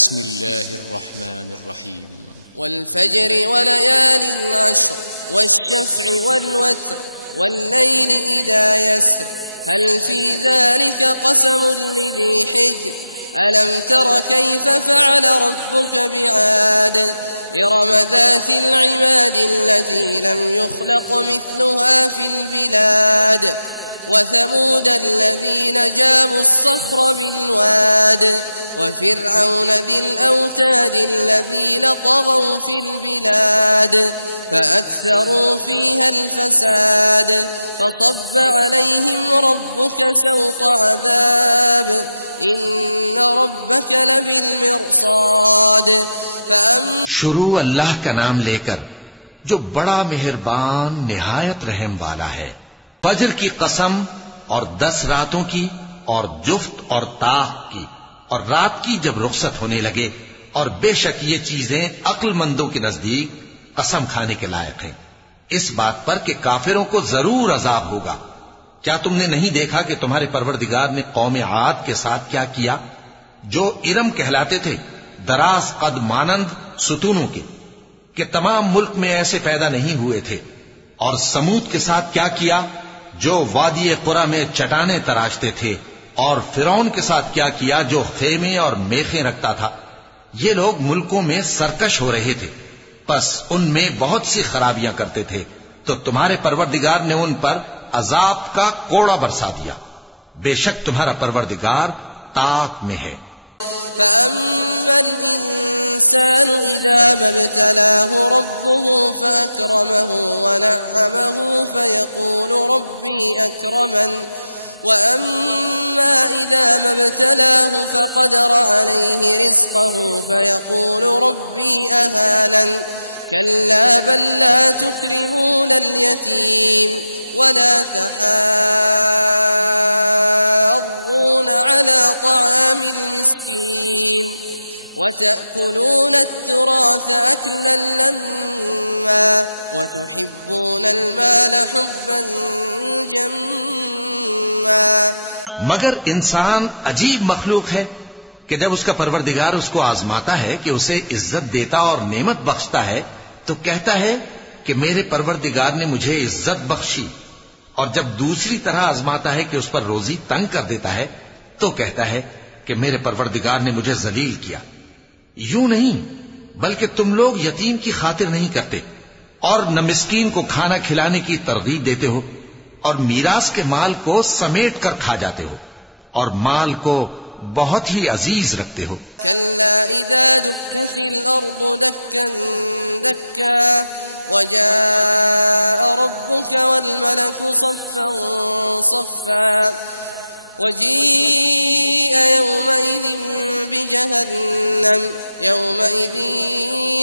बिस्मिल्लाहिर्रहमानिर्रहीम। वल्फज्रि वलयालिन अश्र वश्शफ़्इ वल्वत्र वल्लैलि इज़ा यस्र हल फ़ी ज़ालिका क़समुन लिज़ी हिज्र अलम तर कैफ़ फ़अल रब्बुक बिआद इरम ज़ातिल इमाद अल्लती लम युख़लक़ मिस्लुहा फ़िल बिलाद वथमूद الذين جابوا الصخر بالواد وفرعون ذي الأوتاد الذين طغوا في البلاد فأكثروا فيها الفساد فصب عليهم ربك سوط عذاب إن ربك لبالمرصاد शुरू अल्लाह का नाम लेकर जो बड़ा मेहरबान निहायत रहम वाला है। फजर की कसम और 10 रातों की और जुफ्त और ताक की और रात की जब रुखसत होने लगे, और बेशक ये चीजें अक्लमंदों के नजदीक कसम खाने के लायक हैं, इस बात पर कि काफिरों को जरूर अजाब होगा। क्या तुमने नहीं देखा कि तुम्हारे परवरदिगार ने कौम आद के साथ क्या किया, जो इरम कहलाते थे, दराज कद मानंद सुतूनों के, कि तमाम मुल्क में ऐसे पैदा नहीं हुए थे। और समूद के साथ क्या किया, जो वादी कुरा में चटाने तराशते थे। और फिरौन के साथ क्या किया, जो खेमे और मेखें रखता था। ये लोग मुल्कों में सरकश हो रहे थे, बस उनमें बहुत सी खराबियां करते थे, तो तुम्हारे परवरदिगार ने उन पर अजाब का कोड़ा बरसा दिया। बेशक तुम्हारा परवरदिगार ताक में है। فأما الإنسان إذا ما ابتلاه ربه فأكرمه ونعمه فيقول ربي أكرمن وأما إذا ما ابتلاه فقدر عليه رزقه فيقول ربي أهانن كلا بل لا تكرمون اليتيم ولا تحاضون على طعام المسكين وتأكلون التراث أكلا لما وتحبون المال حبا جما। मगर इंसान अजीब मखलूक है कि जब उसका परवरदिगार उसको आजमाता है कि उसे इज्जत देता और नेमत बख्शता है, तो कहता है कि मेरे परवरदिगार ने मुझे इज्जत बख्शी, और जब दूसरी तरह आजमाता है कि उस पर रोजी तंग कर देता है, तो कहता है कि मेरे परवरदिगार ने मुझे जलील किया। यूं नहीं, बल्कि तुम लोग यतीम की खातिर नहीं करते और न मिस्कीन को खाना खिलाने की तरगीब देते हो, और मीरास के माल को समेट कर खा जाते हो, और माल को बहुत ही अजीज रखते हो। कल्ला इज़ा दुक्कतिल अर्दु दक्कन दक्का वजाअ रब्बुक वल मलकु सफ़्फ़न सफ़्फ़ा वजीअ यौमइज़िन बिजहन्नम यौमइज़िन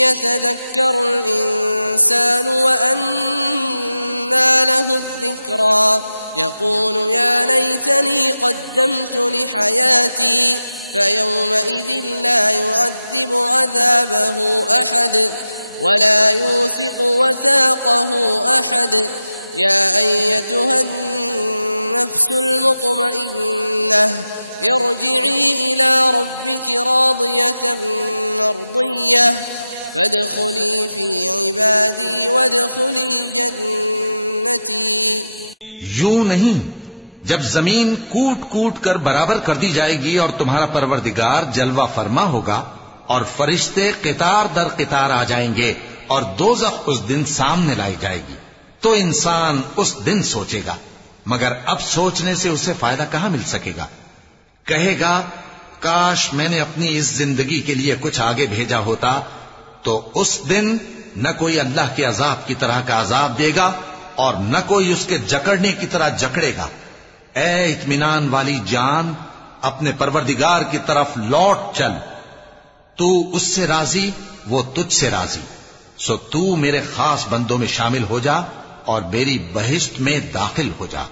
यतज़क्करुल इंसानु व अन्ना लहु ज़िक्रा यक़ूलु या लैतनी क़द्दमतु लिहयाती فيومئذ لا يعذب عذابه أحد ولا يوثق وثاقه أحد يا أيتها النفس المطمئنة ارجعي إلى ربك راضية مرضية فادخلي في عبادي وادخلي जन्नती। यूं नहीं, जब जमीन कूट कूट कर बराबर कर दी जाएगी और तुम्हारा परवरदिगार जलवा फरमा होगा और फरिश्ते कितार दर कितार आ जाएंगे और दोज़ख उस दिन सामने लाई जाएगी, तो इंसान उस दिन सोचेगा, मगर अब सोचने से उसे फायदा कहां मिल सकेगा। कहेगा, काश मैंने अपनी इस जिंदगी के लिए कुछ आगे भेजा होता, तो उस दिन न कोई अल्लाह के अजाब की तरह का अजाब देगा और न कोई उसके जकड़ने की तरह जकड़ेगा। ऐ इत्मीनान वाली जान, अपने परवरदिगार की तरफ लौट चल, तू उससे राजी, वो तुझसे राजी, सो तू मेरे खास बंदों में शामिल हो जा और मेरी बहिश्त में दाखिल हो जा।